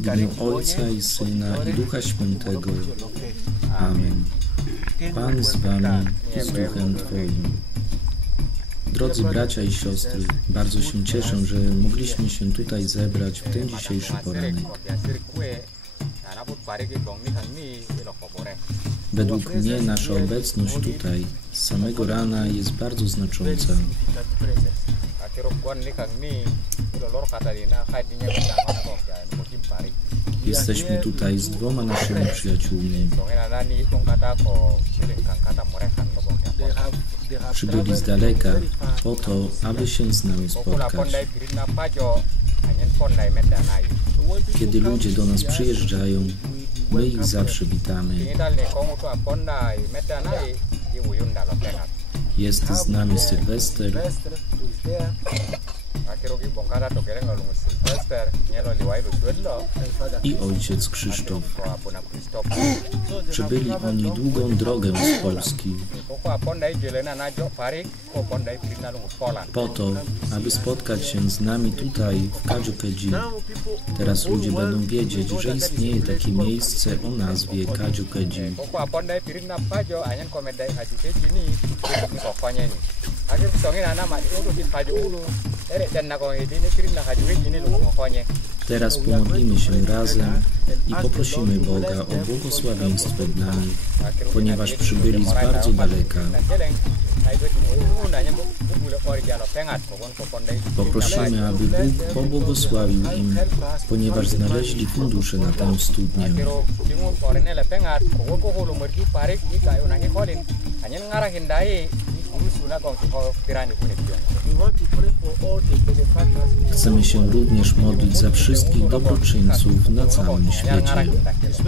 W imię Ojca i Syna i Ducha Świętego. Amen. Pan z wami i z Duchem Twoim. Drodzy bracia i siostry, bardzo się cieszę, że mogliśmy się tutaj zebrać w ten dzisiejszy poranek. Według mnie nasza obecność tutaj z samego rana jest bardzo znacząca. Jesteśmy tutaj z dwoma naszymi przyjaciółmi. Przybyli z daleka po to, aby się z nami spotkać. Kiedy ludzie do nas przyjeżdżają, my ich zawsze witamy. Jest z nami Sylwester i ojciec Krzysztof. Przybyli oni długą drogę z Polski po to, aby spotkać się z nami tutaj w Kadziokedzi. Teraz ludzie będą wiedzieć, że istnieje takie miejsce o nazwie Kadziokedzi. Teraz pomodlimy się razem i poprosimy Boga o błogosławieństwo dla nich, ponieważ przybyli z bardzo daleka. Poprosimy, aby Bóg pobłogosławił im, ponieważ znaleźli fundusze na tę studnię. Chcemy się również modlić za wszystkich dobroczyńców na całym świecie,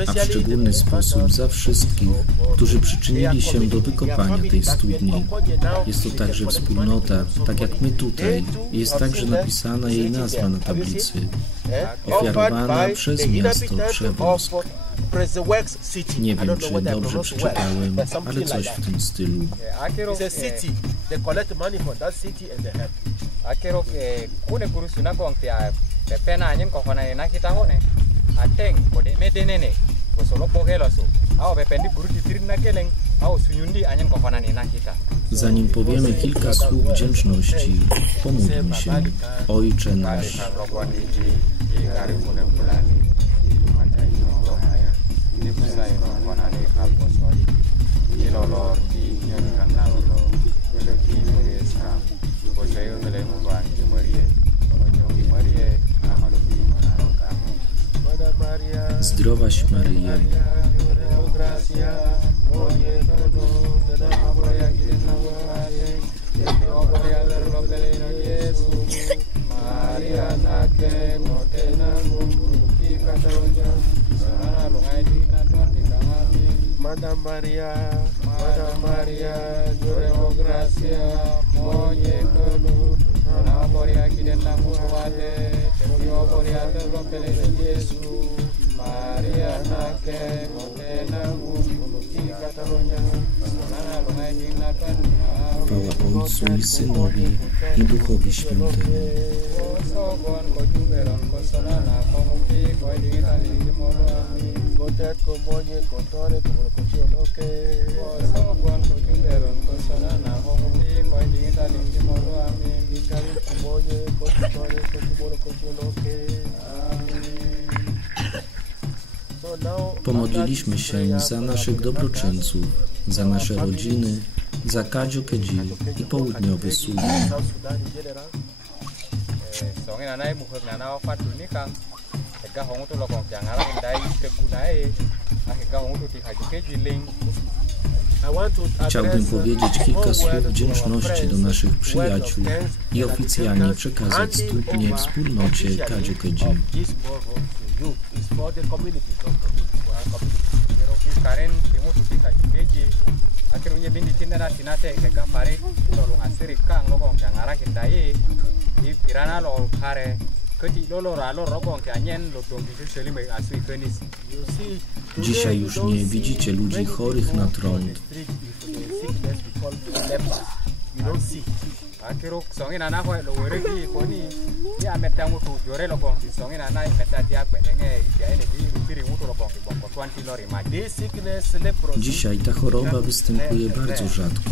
a w szczególny sposób za wszystkich, którzy przyczynili się do wykopania tej studni. Jest to także wspólnota, tak jak my tutaj. Jest także napisana jej nazwa na tablicy. Ofiarowana przez miasto Przewozk. Nie wiem, czy dobrze przeczytałem, ale coś w tym stylu. Zanim powiemy kilka słów wdzięczności, pomódlmy się. Ojcze nasz, Zdrowaś Maryjo, Madre María, lloremos gracia, oye todo, la moria aquí en la muerte, yo moria de los peles de Jesús, María naque, contena y Cataluña, la luna y la cana. Chwała Ojcu i Synowi i Duchowi Świętemu. Pomodliliśmy się za naszych dobroczyńców, za nasze rodziny, za Kadziokedzi i południowy Sudan. Chciałbym powiedzieć kilka słów wdzięczności do naszych przyjaciół i oficjalnie przekazać studnię wspólnocie Kadziokedzi. Dzisiaj już nie widzicie ludzi chorych na trąd. Akiruk songi na na ko lo weregi ko ni ya meta mutu jore lo kong songi na na meta dia kwedenge ya ene di biri mutu lo kong bongo 20 lori ma. This sickness leprosy. Dzisiaj ta choroba występuje bardzo rzadko.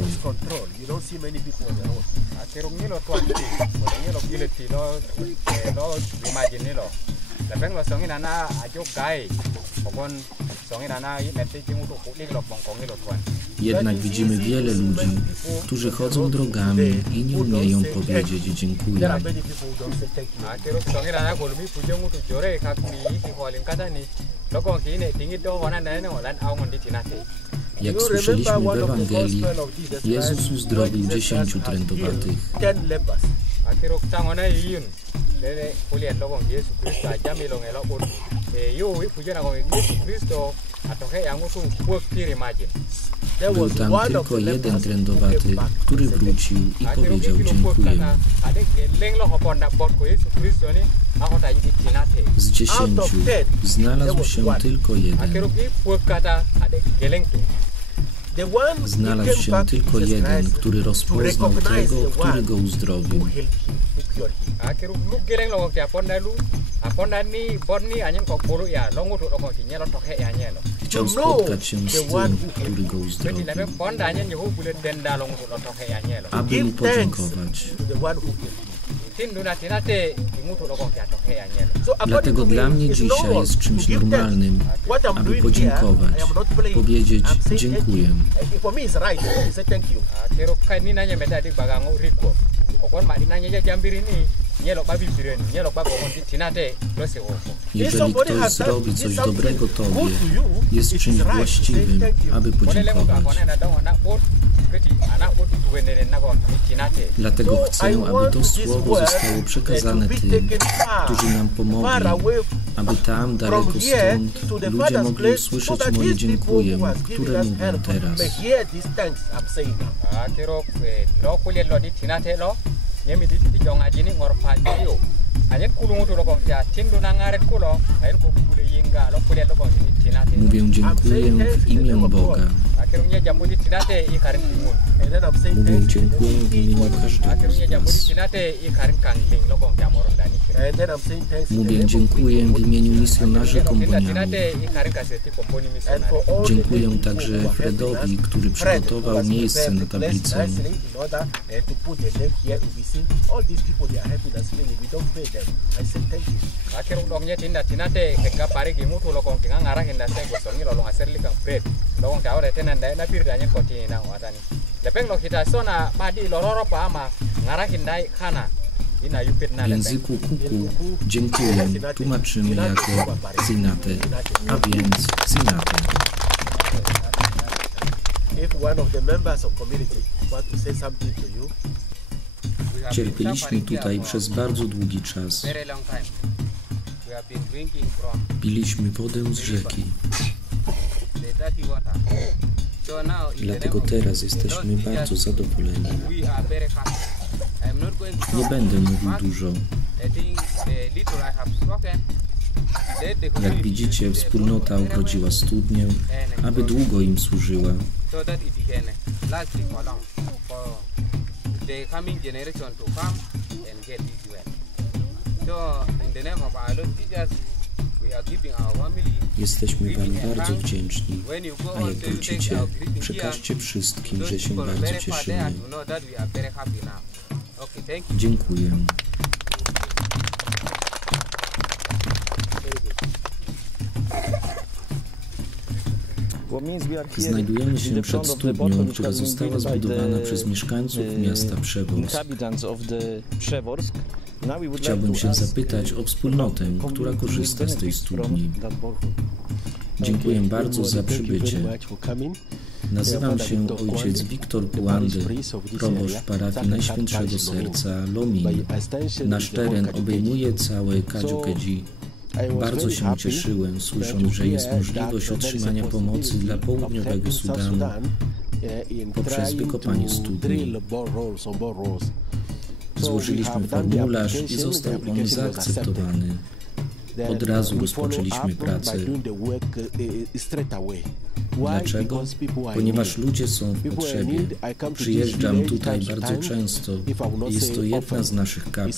Akiruk ni lo 20 ni lo gileti lo imagine lo. Tapi lo songi na na ajo gai. Pokon songi na na meta ti mutu ko lo bongo ni lo 20. Jednak widzimy wiele ludzi, którzy chodzą drogami i nie umieją powiedzieć dziękuję. Jak słyszeliśmy w Ewangelii, Jezus uzdrowił 10 trędowatych. Był tam tylko jeden trędowaty, który wrócił i powiedział dziękuję. Z 10 znalazł się tylko jeden. Znalazł się tylko jeden, który rozpoznał tego, który go uzdrowił. Chciał spotkać się z tym, który go uzdrowił, aby mu podziękować. Dlatego dla mnie dzisiaj jest czymś normalnym, aby podziękować, powiedzieć dziękuję. Jeżeli ktoś zrobi coś dobrego Tobie, jest czymś właściwym, aby podziękować. Dlatego chcę, aby to słowo zostało przekazane tym, którzy nam pomogli, aby tam, daleko stąd, ludzie mogli usłyszeć moje dziękuję, które mówię teraz. Mówię dziękuję w imię Boga. Mówię dziękuję w imieniu każdego z Was. Mówię dziękuję w imieniu misjonarzy kombonianów. Dziękuję także Fredowi, który przygotował miejsce na tablicę. W języku kuku dziękuję tłumaczymy jako Tsinate, a więc Tsinate. Cierpieliśmy tutaj przez bardzo długi czas. Piliśmy wodę z rzeki. Dlatego teraz jesteśmy bardzo zadowoleni. Nie będę mówił dużo. Jak widzicie, wspólnota ogrodziła studnię, aby długo im służyła. Jesteśmy Wam bardzo wdzięczni, a jak wrócicie, przekażcie wszystkim, że się bardzo cieszymy. Dziękuję. Znajdujemy się przed studnią, która została zbudowana przez mieszkańców miasta Przeworsk. Chciałbym się zapytać o wspólnotę, która korzysta z tej studni. Dziękuję bardzo za przybycie. Nazywam się ojciec Wiktor Puandy, proboszcz parafii Najświętszego Serca Lomin. Nasz teren obejmuje całe Kadziukedzi. Bardzo się cieszyłem, słysząc, że jest możliwość otrzymania pomocy dla południowego Sudanu poprzez wykopanie studni. Złożyliśmy formularz i został on zaakceptowany. Od razu rozpoczęliśmy pracę. Dlaczego? Ponieważ ludzie są w potrzebie. Przyjeżdżam tutaj bardzo często. Jest to jedna z naszych kaplic.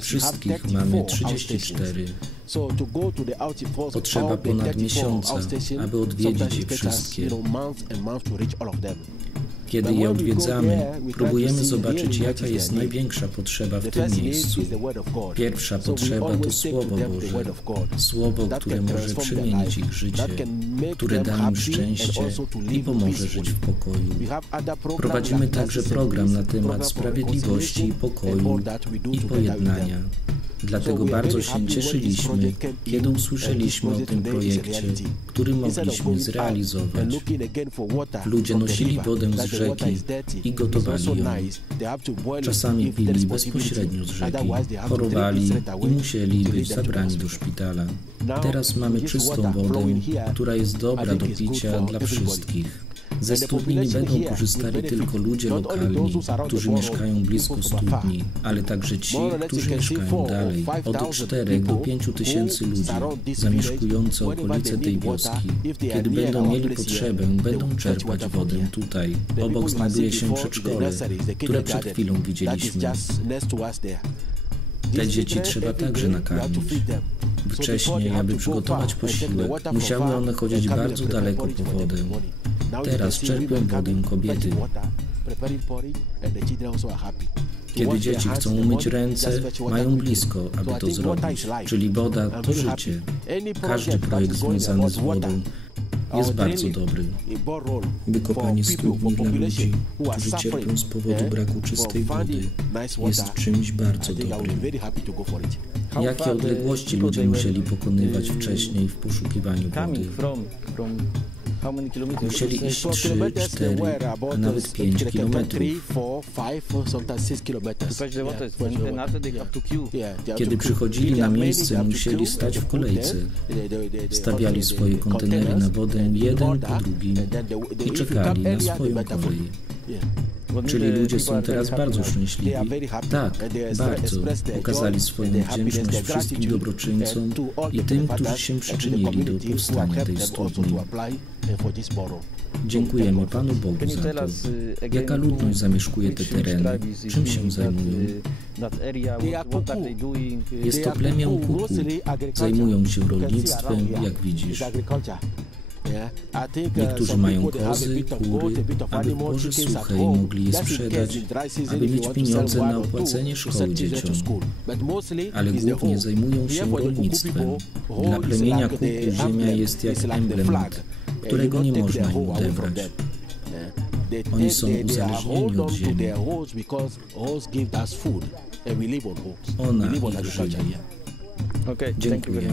Wszystkich mamy 34. Potrzeba ponad miesiąca, aby odwiedzić je wszystkie. Kiedy je odwiedzamy, próbujemy zobaczyć, jaka jest największa potrzeba w tym miejscu. Pierwsza potrzeba to Słowo Boże. Słowo, które może przemienić ich życie, które da im szczęście i pomoże żyć w pokoju. Prowadzimy także program na temat sprawiedliwości, pokoju i pojednania. Dlatego bardzo się cieszyliśmy, kiedy usłyszeliśmy o tym projekcie, który mogliśmy zrealizować. Ludzie nosili wodę z rzeki i gotowali ją. Czasami pili bezpośrednio z rzeki, chorowali i musieli być zabrani do szpitala. Teraz mamy czystą wodę, która jest dobra do picia dla wszystkich. Ze studni nie będą korzystali tylko ludzie lokalni, którzy mieszkają blisko studni, ale także ci, którzy mieszkają dalej, od 4 do 5 tysięcy ludzi zamieszkujący okolice tej wioski. Kiedy będą mieli potrzebę, będą czerpać wodę tutaj. Obok znajduje się przedszkole, które przed chwilą widzieliśmy. Te dzieci trzeba także nakarmić. Wcześniej, aby przygotować posiłek, musiały one chodzić bardzo daleko po wodę. Teraz czerpią wodę kobiety. Kiedy dzieci chcą umyć ręce, mają blisko, aby to zrobić, czyli woda to życie. Każdy projekt związany z wodą jest bardzo dobry. Wykopanie studni dla ludzi, którzy cierpią z powodu braku czystej wody, jest czymś bardzo dobrym. Jakie odległości ludzie musieli pokonywać wcześniej w poszukiwaniu wody? Musieli iść 3, 4, a nawet 5 kilometrów. Kiedy przychodzili na miejsce, musieli stać w kolejce. Stawiali swoje kontenery na wodę jeden po drugim i czekali na swoją kolej. Czyli ludzie są teraz bardzo szczęśliwi. Tak, bardzo. Okazali swoją wdzięczność wszystkim dobroczyńcom i tym, którzy się przyczynili do powstania tej studni. Dziękujemy Panu Bogu za to. Jaka ludność zamieszkuje te tereny? Czym się zajmują? Jest to plemię Kuku. Zajmują się rolnictwem, jak widzisz. Niektórzy mają kozy, kury, aby w porze suchej mogli je sprzedać, aby mieć pieniądze na opłacenie szkoły dzieciom. Ale głównie zajmują się rolnictwem. Dla plemienia Kuku ziemia jest jak emblemat, którego nie można im odebrać. Oni są uzależnieni od ziemi. Ona ich żywi. Dziękuję.